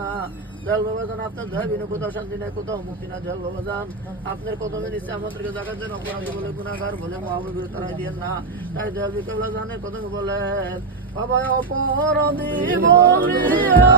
না। দয়াল বাবা জান, আপনার দয়া বিনা কোথাও শান্তি নেই, কোথাও মুক্তি না। দয়াল বাবা জান, আপনার কদমে নিচে আমাদেরকে দেখাচ্ছেন, অপরাধী বলে গুণাগার বলে মহাবীর তারাই দিয়েন না। তাই দয়াল বিকেলা জানের কদমে বলেন, বাবা অপরাধী বলিয়া